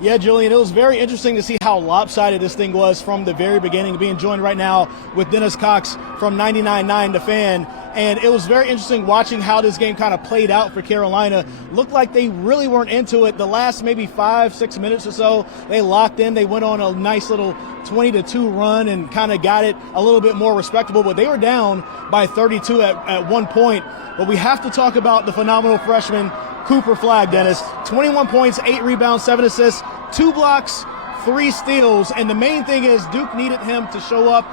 Yeah, Julian, it was very interesting to see how lopsided this thing was from the very beginning, being joined right now with Dennis Cox from 99.9 The Fan. And it was very interesting watching how this game kind of played out for Carolina. Looked like they really weren't into it. The last maybe 5-6 minutes or so, they locked in. They went on a nice little 20-2 run and kind of got it a little bit more respectable. But they were down by 32 at one point. But we have to talk about the phenomenal freshman, Cooper Flagg, Dennis. 21 points, 8 rebounds, 7 assists, 2 blocks, 3 steals. And the main thing is Duke needed him to show up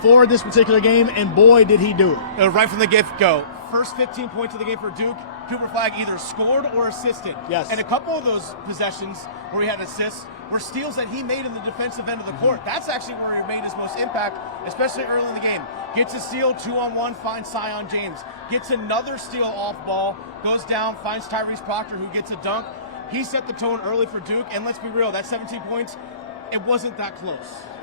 for this particular game, and boy, did he do it. Right from the get-go. First 15 points of the game for Duke, Cooper Flagg either scored or assisted. Yes. And a couple of those possessions where he had assists were steals that he made in the defensive end of the court. That's actually where he made his most impact, especially early in the game. Gets a steal, 2-on-1, finds Sion James. Gets another steal off ball, goes down, finds Tyrese Proctor, who gets a dunk. He set the tone early for Duke, and let's be real, that 17 points, it wasn't that close.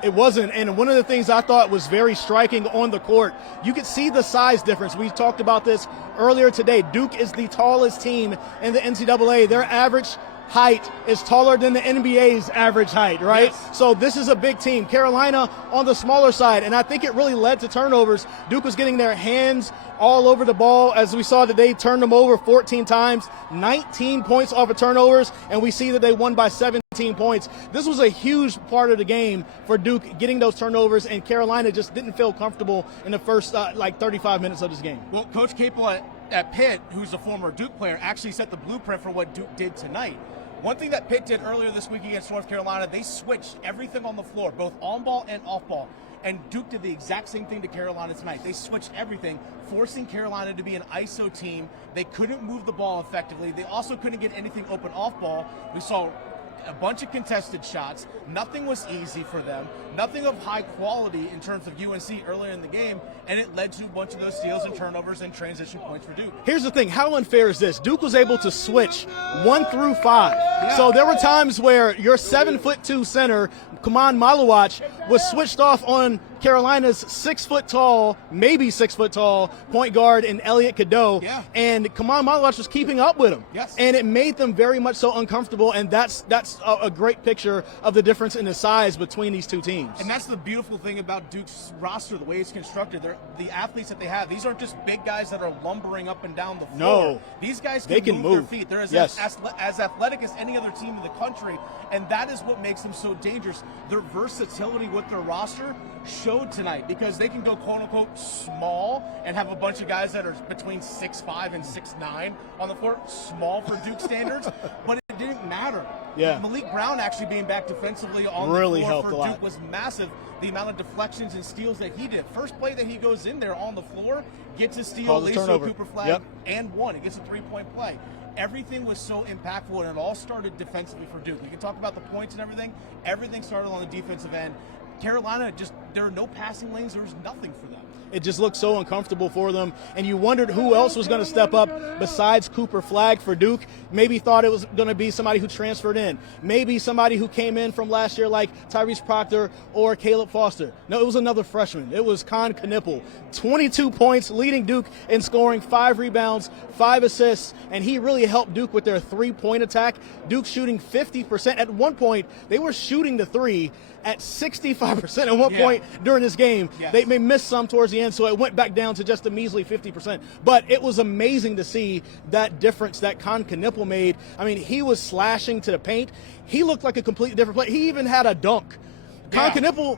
It wasn't, and one of the things I thought was very striking on the court, you could see the size difference. We talked about this earlier today. Duke is the tallest team in the NCAA. Their average height is taller than the NBA's average height, right? Yes. So this is a big team. Carolina on the smaller side, and I think it really led to turnovers. Duke was getting their hands all over the ball. As we saw today, turned them over 14 times, 19 points off of turnovers, and we see that they won by 17 points. This was a huge part of the game for Duke, getting those turnovers, and Carolina just didn't feel comfortable in the first 35 minutes of this game. Well, Coach Knipple at Pitt, who's a former Duke player, actually set the blueprint for what Duke did tonight. One thing that Pitt did earlier this week against North Carolina, they switched everything on the floor, both on ball and off ball. And Duke did the exact same thing to Carolina tonight. They switched everything, forcing Carolina to be an ISO team. They couldn't move the ball effectively. They also couldn't get anything open off ball. We saw a bunch of contested shots. Nothing was easy for them. Nothing of high quality in terms of UNC earlier in the game, and it led to a bunch of those steals and turnovers and transition points for Duke. Here's the thing. How unfair is this? Duke was able to switch 1 through 5. Yeah. So there were times where your 7'2" center, Kaman Maluach, was switched off on Carolina's 6'tall, maybe 6'tall point guard in Elliot Cadeau. Yeah. And Kaman Maluach was keeping up with him. Yes. And it made them very much so uncomfortable, and that's a great picture of the difference in the size between these two teams. And that's the beautiful thing about Duke's roster, the way it's constructed. The athletes that they have, these aren't just big guys that are lumbering up and down the floor. No. These guys can move their feet. They're as athletic as any other team in the country, and that is what makes them so dangerous. Their versatility with their roster showed tonight, because they can go quote-unquote small and have a bunch of guys that are between 6'5" and 6'9" on the floor. Small for Duke standards, but it didn't matter. Yeah. Malik Brown actually being back defensively on really the floor helped for a lot. Duke was massive. The amount of deflections and steals that he did. First play that he goes in there on the floor, gets a steal, leads to a Cooper Flagg, and one. It gets a 3-point play. Everything was so impactful, and it all started defensively for Duke. We can talk about the points and everything. Everything started on the defensive end. Carolina, there are no passing lanes. There was nothing for them. It just looked so uncomfortable for them, and you wondered who else was going to step up besides Cooper Flagg for Duke. Maybe thought it was going to be somebody who transferred in, maybe somebody who came in from last year like Tyrese Proctor or Caleb Foster. No, it was another freshman. It was Knipple. 22 points, leading Duke in scoring, 5 rebounds, 5 assists, and he really helped Duke with their 3-point attack. Duke shooting 50%. At one point, they were shooting the 3 at 65% at one point during this game. Yes. They may miss some towards the end, so it went back down to just a measly 50%. But it was amazing to see that difference that Knipple made. I mean, he was slashing to the paint. He looked like a completely different player. He even had a dunk. Knipple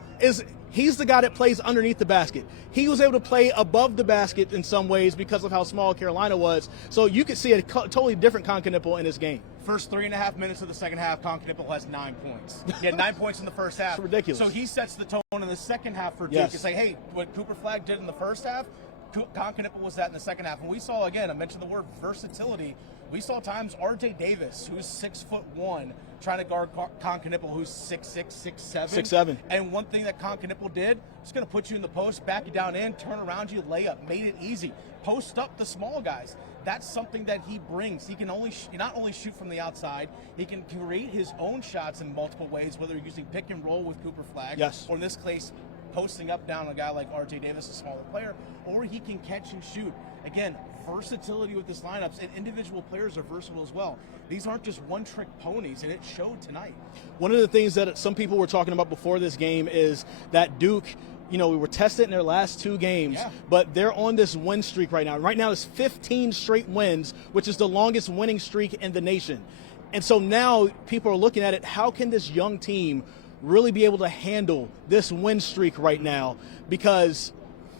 he's the guy that plays underneath the basket. He was able to play above the basket in some ways because of how small Carolina was. So you could see a totally different Knipple in this game. First 3.5 minutes of the second half, Knipple has 9 points. He had 9 points in the first half. It's ridiculous. So he sets the tone in the second half for Duke to say, hey, what Cooper Flagg did in the first half, Knipple was that in the second half. And we saw, again, I mentioned the word versatility. We saw times R.J. Davis, who's 6'1", trying to guard Knipple, who's 6'6", 6'7". 6'7". And one thing that Knipple did, is going to put you in the post, back you down in, turn around you, lay up, made it easy. Post up the small guys. That's something that he brings. He can not only shoot from the outside, he can create his own shots in multiple ways, whether you're using pick and roll with Cooper Flagg, or in this case, posting up down a guy like R.J. Davis, a smaller player, or he can catch and shoot. Again, versatility with this lineups, and individual players are versatile as well. These aren't just one-trick ponies, and it showed tonight. One of the things that some people were talking about before this game is that Duke, we were tested in their last 2 games, but they're on this win streak right now. Right now it's 15 straight wins, which is the longest winning streak in the nation. And so now people are looking at it, how can this young team really be able to handle this win streak right now? Because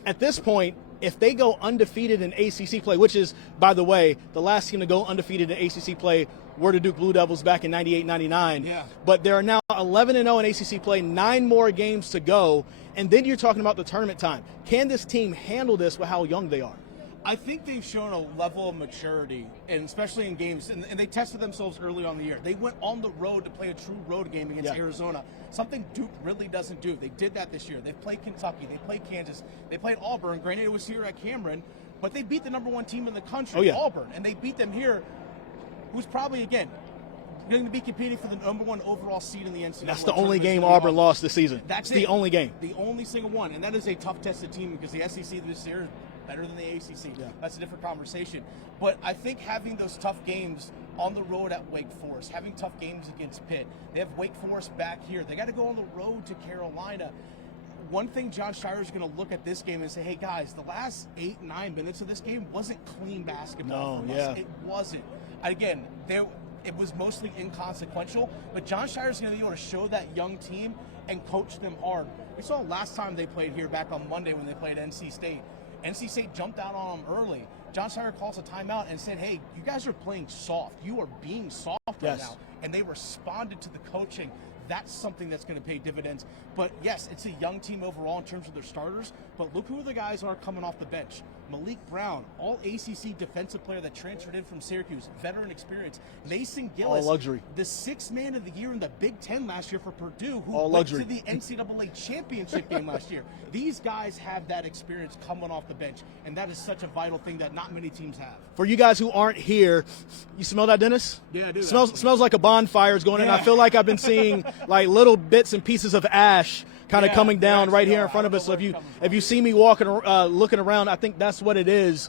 at this point, if they go undefeated in ACC play, which is, by the way, the last team to go undefeated in ACC play were the Duke Blue Devils back in 98-99. But there are now 11-0 in ACC play, 9 more games to go, and then you're talking about the tournament time. Can this team handle this with how young they are? I think they've shown a level of maturity, and especially in games, and they tested themselves early on in the year. They went on the road to play a true road game against Arizona, something Duke really doesn't do. They did that this year. They played Kentucky, they played Kansas, they played Auburn. Granted, it was here at Cameron, but they beat the #1 team in the country, Auburn, and they beat them here, who's probably, again, going to be competing for the #1 overall seed in the NCAA. That's the only game Auburn lost this season. That's the only game. The only single one, and that is a tough-tested team because the SEC this year is better than the ACC. That's a different conversation. But I think having those tough games on the road at Wake Forest, having tough games against Pitt, they have Wake Forest back here. They got to go on the road to Carolina. One thing John Shire is going to look at this game and say, hey, guys, the last 8-9 minutes of this game wasn't clean basketball for us. It wasn't. Again, it was mostly inconsequential, but John Shire is going to be able to show that young team and coach them hard. We saw last time they played here back on Monday when they played NC State. NC State jumped out on them early. John Shire calls a timeout and said, hey, you guys are playing soft. You are being soft right now. And they responded to the coaching. That's something that's going to pay dividends. But yes, it's a young team overall in terms of their starters, but look who the guys are coming off the bench. Malik Brown, all ACC defensive player that transferred in from Syracuse, veteran experience. Mason Gillis, all luxury. The 6th man of the year in the Big Ten last year for Purdue, who went to the NCAA championship game last year. These guys have that experience coming off the bench, and that is such a vital thing that not many teams have. For you guys who aren't here, you smell that, Dennis? Yeah, I do. Smells like a bonfire is going in. I feel like I've been seeing like little bits and pieces of ash kind of coming down right here in front of us. So if you see me walking, looking around, I think that's what it is.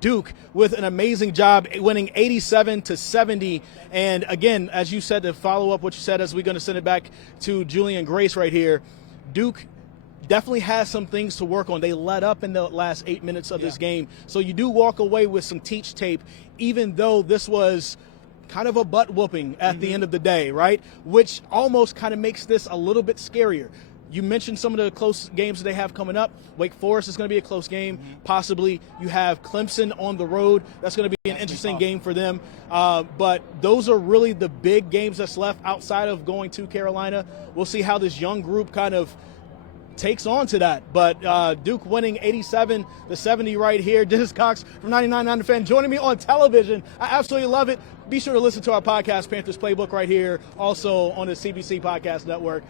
Duke with an amazing job, winning 87-70. And again, as you said, to follow up what you said, as we're going to send it back to Julian Grace right here, Duke definitely has some things to work on. They let up in the last 8 minutes of this game. So you do walk away with some teach tape, even though this was kind of a butt whooping at the end of the day, right? Which almost kind of makes this a little bit scarier. You mentioned some of the close games that they have coming up. Wake Forest is going to be a close game. Possibly you have Clemson on the road. That's going to be an interesting game for them. But those are really the big games that's left outside of going to Carolina. We'll see how this young group kind of takes on to that. But Duke winning 87-70 right here. Dennis Cox from 99.9 The Fan joining me on television. I absolutely love it. Be sure to listen to our podcast, Panthers Playbook, right here, also on the CBC Podcast Network.